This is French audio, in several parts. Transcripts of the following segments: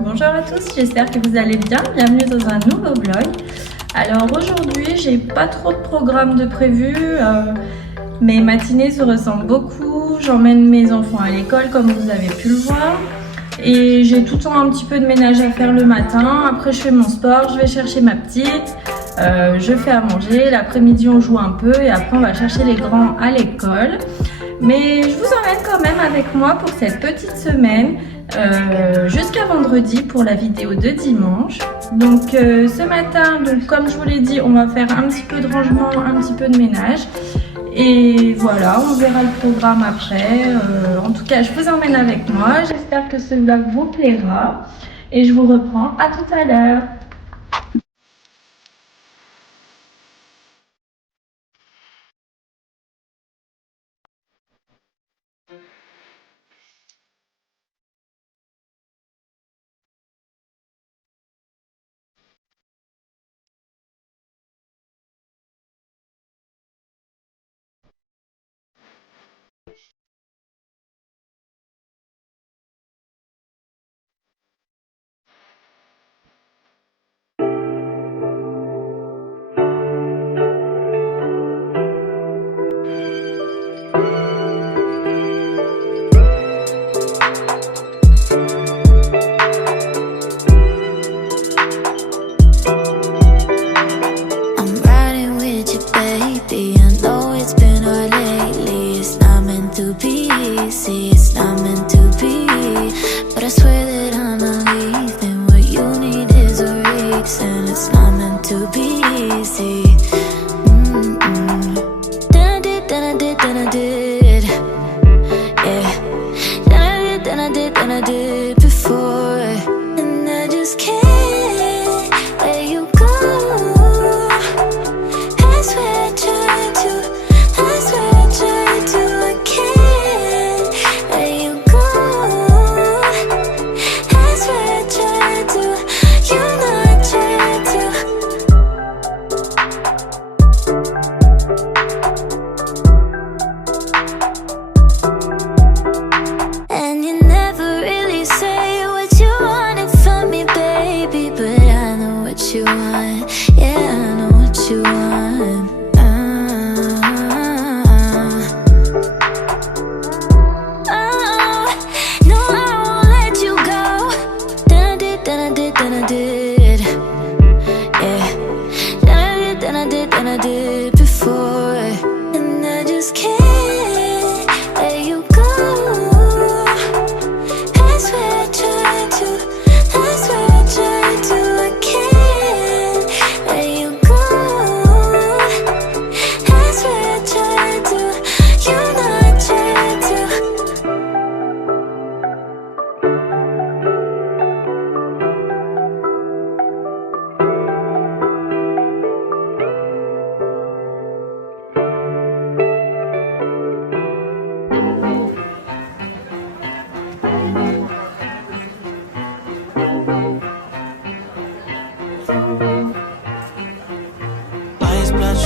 Bonjour à tous, j'espère que vous allez bien. Bienvenue dans un nouveau vlog. Alors aujourd'hui, j'ai pas trop de programme de prévu. Mes matinées se ressemblent beaucoup. J'emmène mes enfants à l'école comme vous avez pu le voir. Et j'ai tout le temps un petit peu de ménage à faire le matin. Après, je fais mon sport, je vais chercher ma petite. Je fais à manger. L'après-midi, on joue un peu. Et après, on va chercher les grands à l'école. Mais je vous emmène quand même avec moi pour cette petite semaine. Jusqu'à vendredi pour la vidéo de dimanche. Donc ce matin, comme je vous l'ai dit, on va faire un petit peu de rangement, un petit peu de ménage. Et voilà, on verra le programme après. En tout cas, je vous emmène avec moi. J'espère que ce vlog vous plaira. Et je vous reprends à tout à l'heure.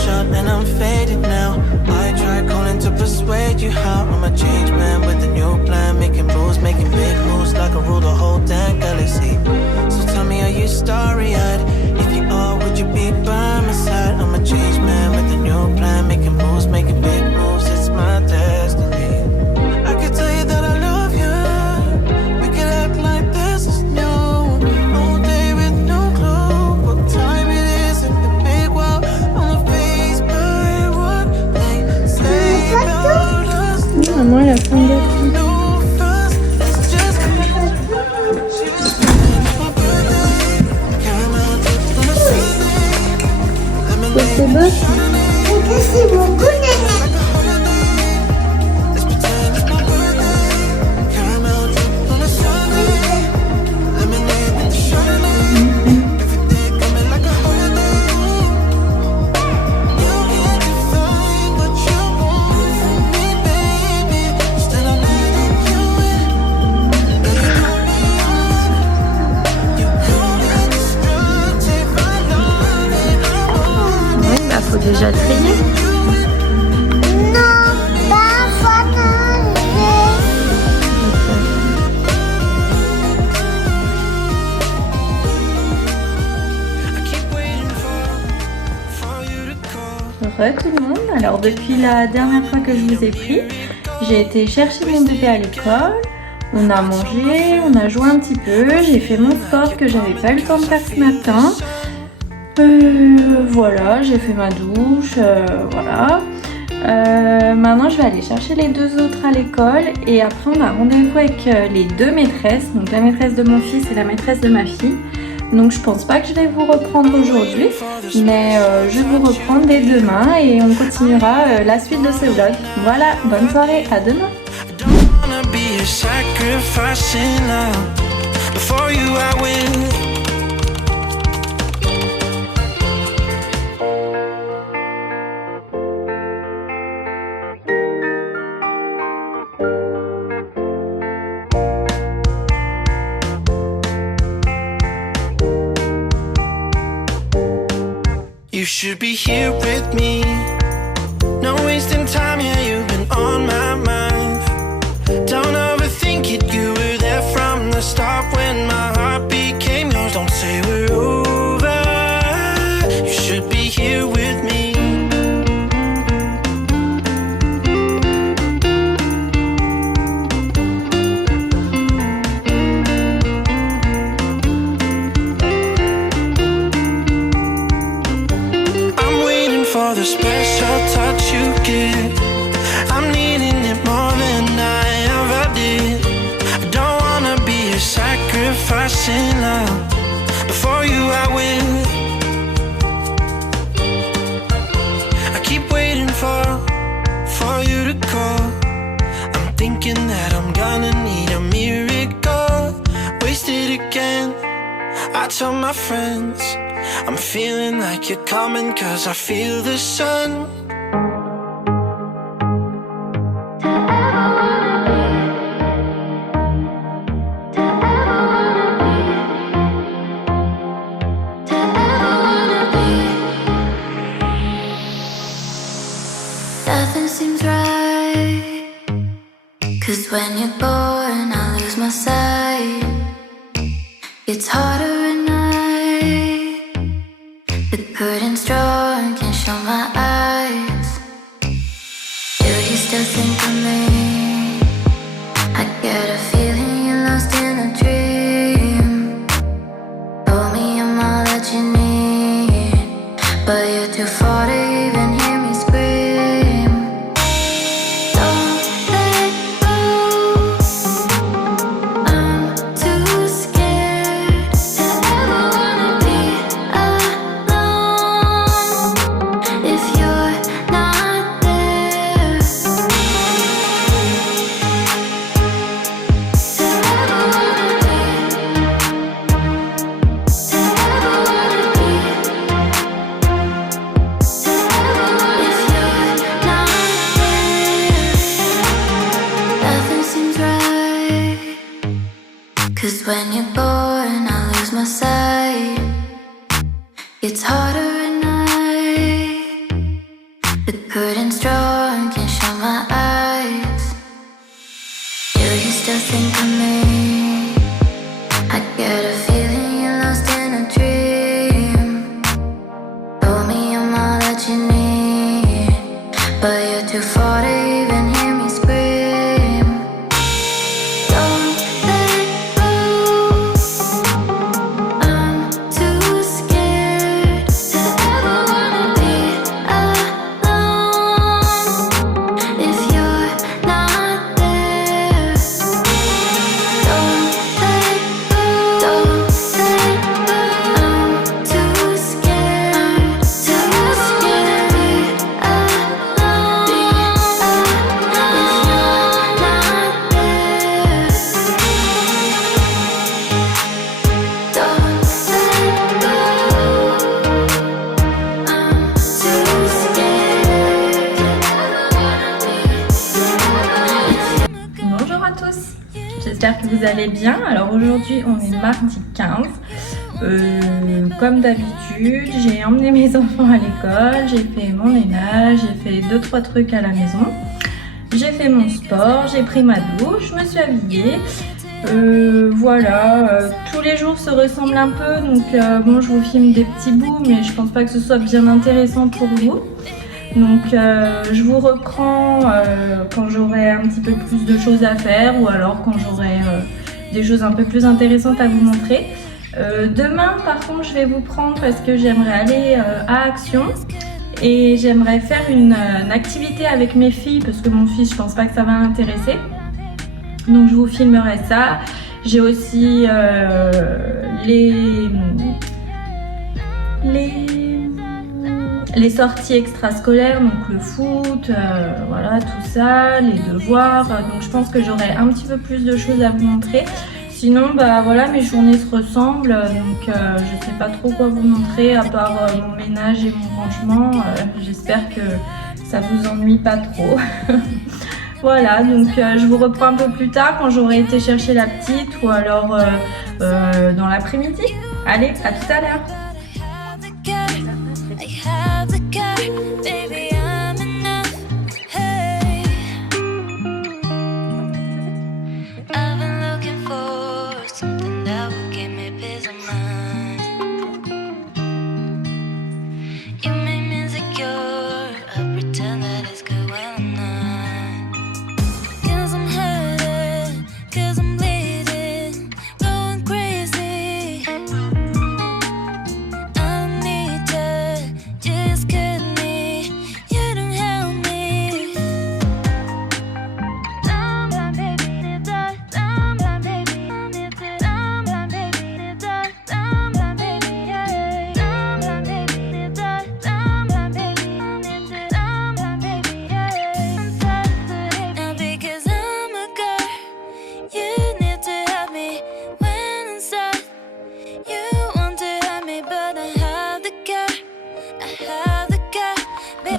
And I'm faded now. I try calling to persuade you how I'm a changed man with a new plan, making moves, making big moves like I rule the whole damn galaxy. So tell me, are you starry-eyed? If you are, would you be by my side? I'm a changed man with a new plan, making moves, making big moves. It's my destiny. I could tell you that I love you. We could act like this is new. All day with no clue what time it is in the big world. Maman, il a plein de gâteaux. C'est beau. C'est beaucoup. Faut déjà trier. Non, pas photo. tout le monde. Alors depuis la dernière fois que je vous ai pris, j'ai été chercher mon bébé à l'école, on a mangé, on a joué un petit peu, j'ai fait mon sport que j'avais pas eu le temps de faire ce matin. Voilà, j'ai fait ma douche, voilà. Maintenant je vais aller chercher les deux autres à l'école et après on a rendez-vous avec les deux maîtresses, donc la maîtresse de mon fils et la maîtresse de ma fille. Donc je pense pas que je vais vous reprendre aujourd'hui, mais je vais vous reprendre dès demain et on continuera la suite de ce vlog. Voilà, bonne soirée, à demain. You should be here with me. No wasting time, yeah, you've been on my mind. Don't overthink it, you were there from the start when my heart became yours. Don't say we're over. You should be here with me. For the special touch you give, I'm needing it more than I ever did. I don't wanna be a sacrificing love. Before you I will. I keep waiting for you to call. I'm thinking that I'm gonna need a miracle. Wasted again, I told my friends I'm feeling like you're coming, 'cause I feel the sun. Nothing seems right, 'cause when you're born I lose my sight. It's harder at night. The curtain's drawn, can't show my eyes. Do you still think of me? I get a feeling you're lost in a dream. Told me I'm all that you need, but you're too far to even hear me scream. Don't let go, I'm too scared to ever wanna be alone if you're not there. To ever wanna be, to ever wanna be, to ever if you're not there. Nothing seems right, 'cause when you're born I lose my sight. It's harder at night. The curtain's drawn, can't show my eyes. Do you still think of me? I get a feeling you're lost in a dream. Told me I'm all that you need, but you're too far to even hear me scream. Don't let go, I'm too scared to ever wanna be alone if you're not there. Don't let go, don't let go, I'm too scared to be alone if you're not there. Don't let go, I'm too scared to ever wanna be. Bonjour à tous, j'espère que vous allez bien. Alors aujourd'hui on est mardi 15. Comme d'habitude, j'ai emmené mes enfants à l'école, j'ai fait mon ménage, j'ai fait 2-3 trucs à la maison. J'ai fait mon sport, j'ai pris ma douche, je me suis habillée. Voilà, tous les jours se ressemblent un peu, donc bon, je vous filme des petits bouts, mais je pense pas que ce soit bien intéressant pour vous. Donc je vous reprends quand j'aurai un petit peu plus de choses à faire ou alors quand j'aurai des choses un peu plus intéressantes à vous montrer. Demain par contre je vais vous prendre parce que j'aimerais aller à Action et j'aimerais faire une activité avec mes filles parce que mon fils je pense pas que ça va l'intéresser. Donc je vous filmerai ça. J'ai aussi les sorties extrascolaires, donc le foot, voilà tout ça, les devoirs. Donc je pense que j'aurai un petit peu plus de choses à vous montrer. Sinon, bah voilà, mes journées se ressemblent, donc je sais pas trop quoi vous montrer à part mon ménage et mon rangement. J'espère que ça vous ennuie pas trop. Voilà, donc je vous reprends un peu plus tard quand j'aurai été chercher la petite ou alors dans l'après-midi. Allez, à tout à l'heure.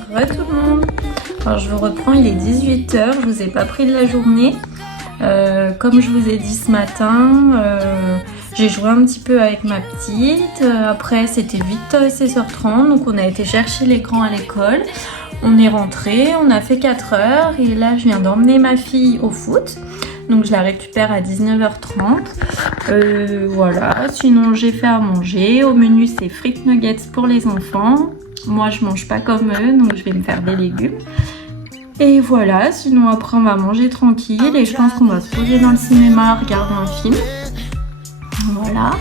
Bonjour tout le monde. Alors je vous reprends, il est 18 h, je vous ai pas pris de la journée. Comme je vous ai dit ce matin, j'ai joué un petit peu avec ma petite. Après c'était 8h et 16h30, donc on a été chercher l'écran à l'école. On est rentré, on a fait 4 heures et là je viens d'emmener ma fille au foot. Donc je la récupère à 19h30. Voilà, sinon j'ai fait à manger. Au menu c'est frites nuggets pour les enfants. Moi je mange pas comme eux, donc je vais me faire des légumes. Et voilà, sinon après on va manger tranquille et je pense qu'on va se poser dans le cinéma, regarder un film. Voilà,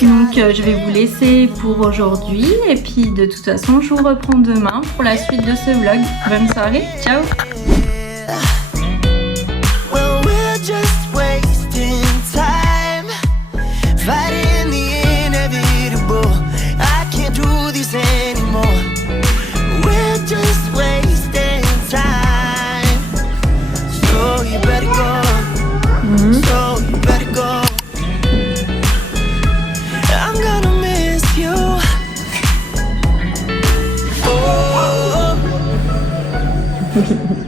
donc je vais vous laisser pour aujourd'hui et puis de toute façon je vous reprends demain pour la suite de ce vlog. Bonne soirée, ciao! Oh.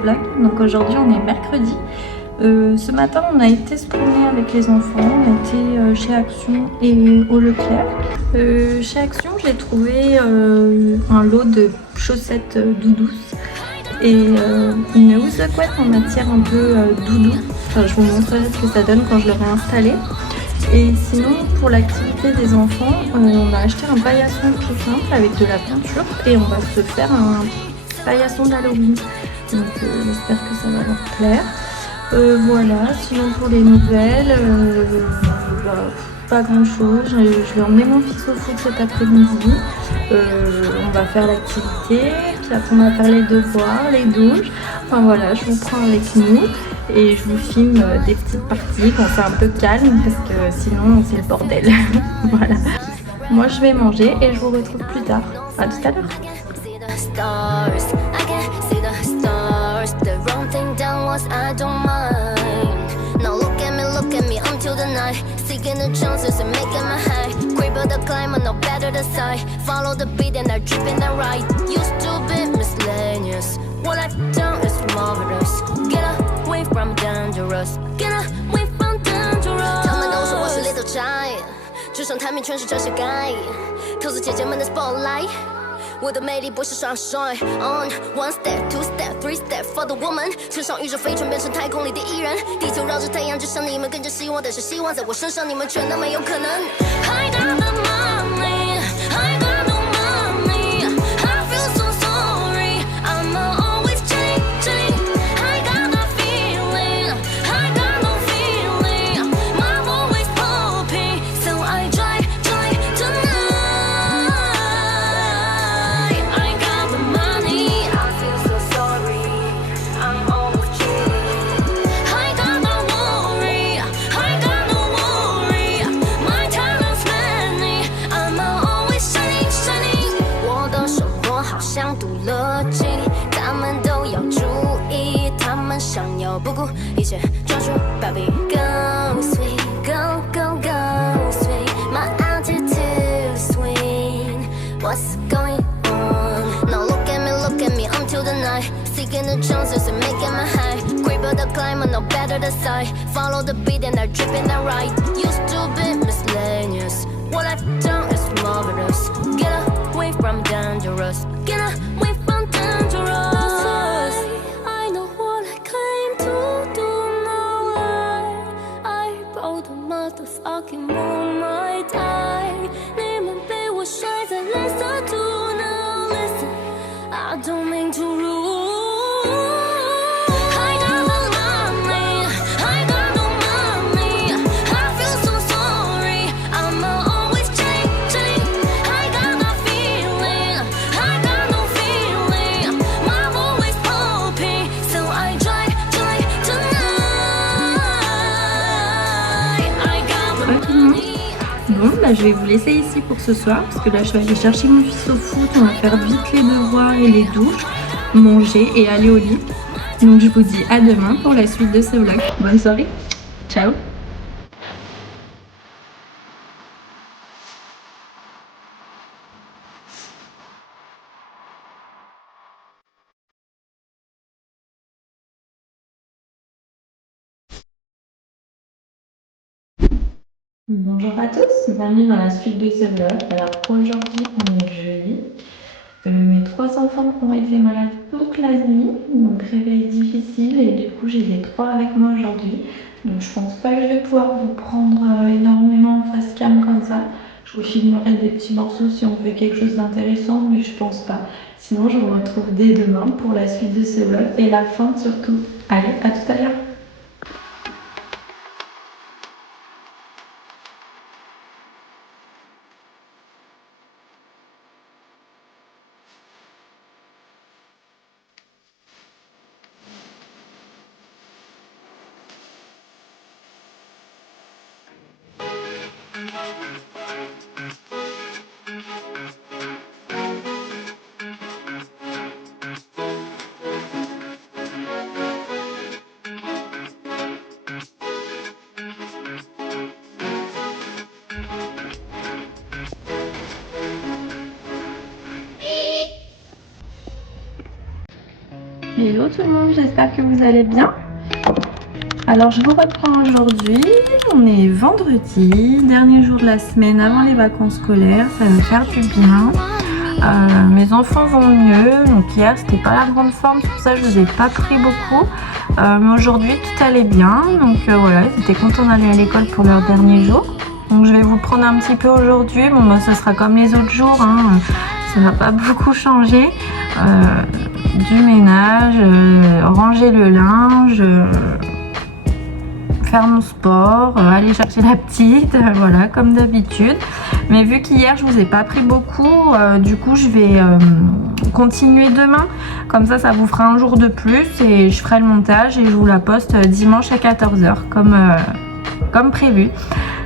vlog. Donc aujourd'hui on est mercredi. Ce matin on a été se promener avec les enfants, on a été chez Action et au Leclerc. Chez Action j'ai trouvé un lot de chaussettes doudous et une housse de couette en matière un peu doudou. Enfin, je vous montrerai ce que ça donne quand je l'aurai installé. Et sinon, pour l'activité des enfants, on a acheté un paillasson tout simple avec de la peinture et on va se faire un paillasson d'Halloween. Donc j'espère que ça va leur plaire. Voilà, sinon pour les nouvelles, pas grand chose. Je vais emmener mon fils au foot cet après-midi. On va faire l'activité, puis après on va faire les devoirs, les douches. Enfin voilà, je vous prends avec nous et je vous filme des petites parties quand c'est un peu calme parce que sinon c'est le bordel. Voilà. Moi je vais manger et je vous retrouve plus tard. À tout à l'heure. Seeking the chances and making my high. Creeper the climb, no better the side. Follow the beat and they're dripping the right. Used to be miscellaneous. What I've done is marvelous. Get away from dangerous. Get away from dangerous. 他们都说我是 little giant， 纸上谈兵全是这些 guy， 投资姐姐们的 spotlight。 我的魅力不是双甩 On one step, two step, three step for the woman 乘上宇宙飞船变成太空里第一人地球绕着太阳就像你们跟着希望但是希望在我身上你们觉得没有可能 I got the money I got no money I feel so sorry I'm always changing I got the feeling I got no feeling My always popping So I drive tonight不顾一切抓住 Baby Go sweet Go go go sweet My attitude swing What's going on Now look at me until the night Seeking the chances and making my high Creeper the climb no better the side Follow the beat and they're dripping that right Used to be miscellaneous What I've done is marvelous Get away from dangerous Get away from dangerous Motherfucking moonlight eye 你们被我甩在蓝色 Do not listen I don't mean to rule I got the money I got no money I feel so sorry I'm always changing I got the feeling I got no feeling My always popping So I drive tonight Bon, bah, je vais vous laisser ici pour ce soir parce que là je vais aller chercher mon fils au foot, on va faire vite les devoirs et les douches, manger et aller au lit. Donc je vous dis à demain pour la suite de ce vlog. Bonne soirée, ciao. Bonjour à tous, bienvenue dans la suite de ce vlog. Alors aujourd'hui on est jeudi. Mes 3 enfants ont été malades toute la nuit, donc réveil difficile et du coup j'ai les 3 avec moi aujourd'hui. Donc je pense pas que je vais pouvoir vous prendre énormément en face cam comme ça. Je vous filmerai des petits morceaux si on fait quelque chose d'intéressant, mais je pense pas. Sinon je vous retrouve dès demain pour la suite de ce vlog et la fin surtout. Allez, à tout à l'heure. Hello tout le monde, j'espère que vous allez bien. Alors je vous reprends aujourd'hui, on est vendredi, dernier jour de la semaine avant les vacances scolaires, ça va me faire du bien. Mes enfants vont mieux, donc hier c'était pas la grande forme, c'est pour ça que je vous ai pas pris beaucoup. Mais aujourd'hui tout allait bien, donc voilà, ils étaient contents d'aller à l'école pour leur dernier jour. Donc je vais vous prendre un petit peu aujourd'hui, bon bah ça sera comme les autres jours, hein. Ça va pas beaucoup changer. Du ménage, ranger le linge, faire mon sport, aller chercher la petite, voilà comme d'habitude. Mais vu qu'hier je vous ai pas pris beaucoup, du coup je vais continuer demain. Comme ça vous fera un jour de plus et je ferai le montage et je vous la poste dimanche à 14 h comme prévu.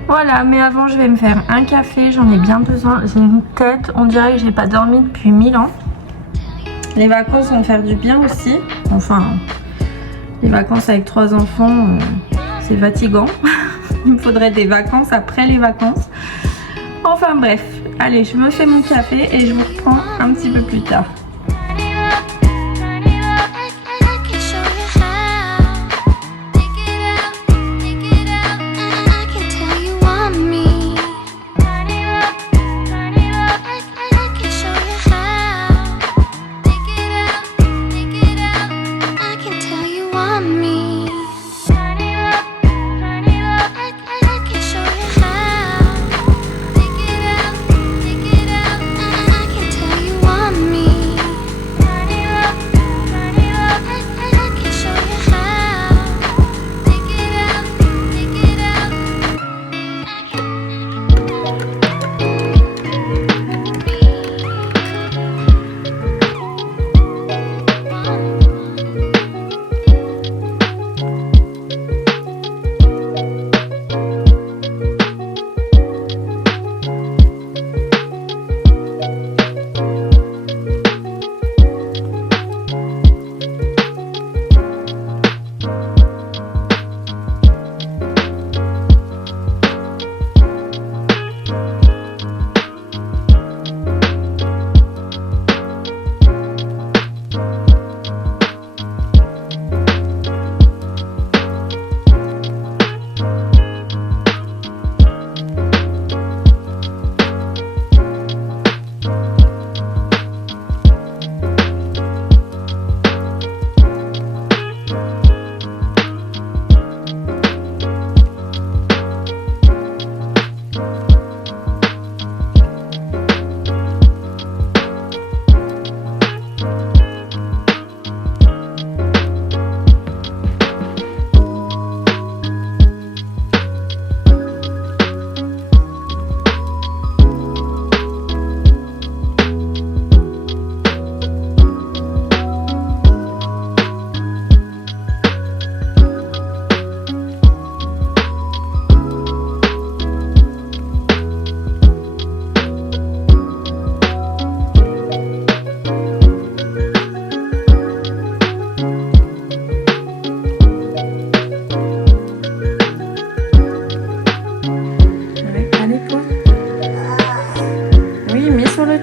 Voilà, mais avant je vais me faire un café, j'en ai bien besoin. J'ai une tête, on dirait que j'ai pas dormi depuis 1000 ans. Les vacances vont faire du bien aussi. Enfin, les vacances avec 3 enfants, c'est fatigant. Il me faudrait des vacances après les vacances. Enfin bref, allez, je me fais mon café et je vous reprends un petit peu plus tard.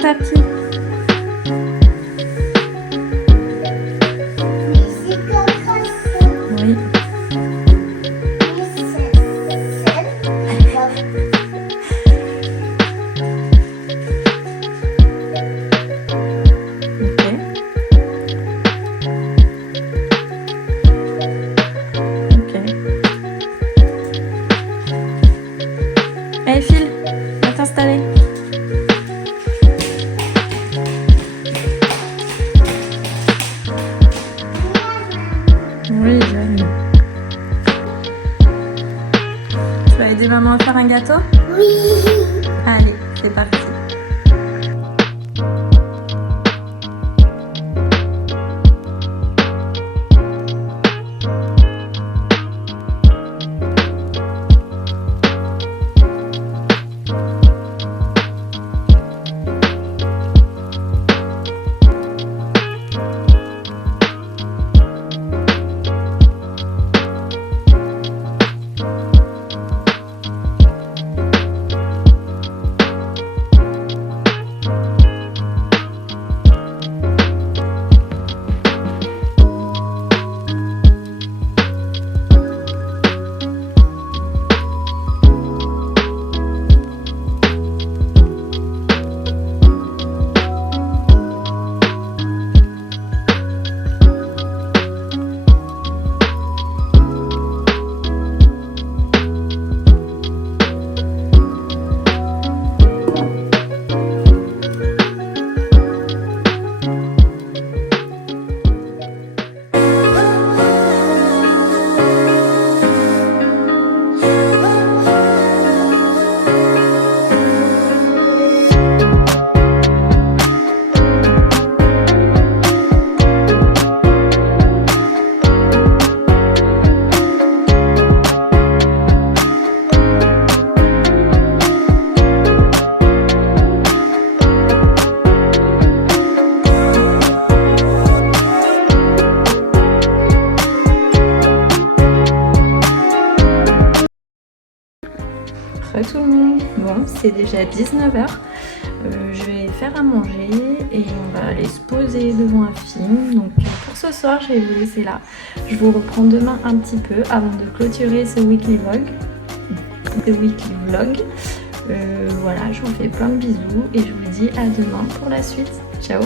Tapis. Oui. Ok. Allez, Phil, va t'installer. Oui, j'aime. Tu vas aider maman à faire un gâteau? Oui. Allez, c'est parti. tout le monde. Bon, c'est déjà 19h. Je vais faire à manger et on va aller se poser devant un film. Donc pour ce soir, je vais vous laisser là. Je vous reprends demain un petit peu avant de clôturer ce weekly vlog. Voilà, je vous fais plein de bisous et je vous dis à demain pour la suite. Ciao!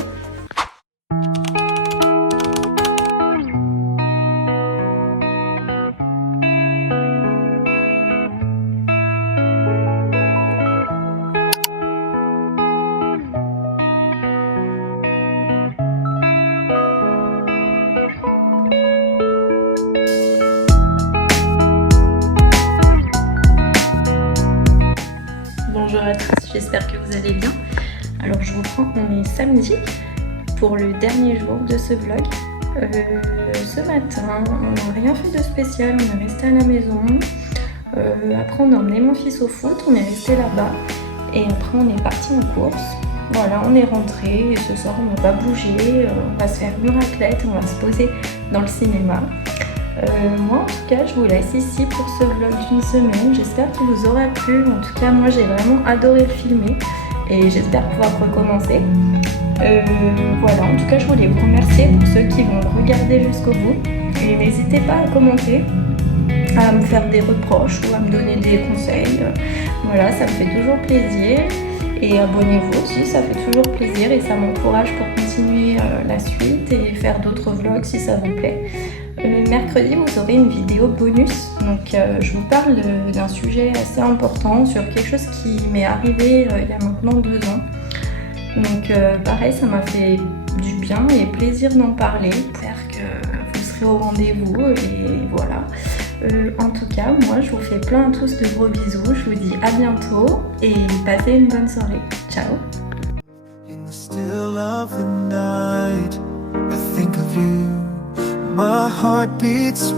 Bonjour à tous, j'espère que vous allez bien. Alors je vous prends, on est samedi pour le dernier jour de ce vlog. Ce matin, on n'a rien fait de spécial, on est resté à la maison. Après on a emmené mon fils au foot, on est resté là-bas. Et après on est parti en course. Voilà, on est rentré et ce soir on va bouger, on va se faire une raclette, on va se poser dans le cinéma. Moi en tout cas je vous laisse ici pour ce vlog d'une semaine, j'espère qu'il vous aura plu. En tout cas moi j'ai vraiment adoré le filmer et j'espère pouvoir recommencer. Voilà, en tout cas je voulais vous remercier pour ceux qui vont le regarder jusqu'au bout et n'hésitez pas à commenter, à me faire des reproches ou à me donner des conseils. Voilà, ça me fait toujours plaisir et abonnez-vous aussi, ça fait toujours plaisir et ça m'encourage pour continuer la suite et faire d'autres vlogs si ça vous plaît. Mercredi vous aurez une vidéo bonus, donc je vous parle d'un sujet assez important sur quelque chose qui m'est arrivé il y a maintenant 2 ans. Donc pareil, ça m'a fait du bien et plaisir d'en parler. J'espère que vous serez au rendez-vous et voilà. En tout cas, moi je vous fais plein à tous de gros bisous, je vous dis à bientôt et passez une bonne soirée. Ciao! In the still of the night, I think of you. My heart beats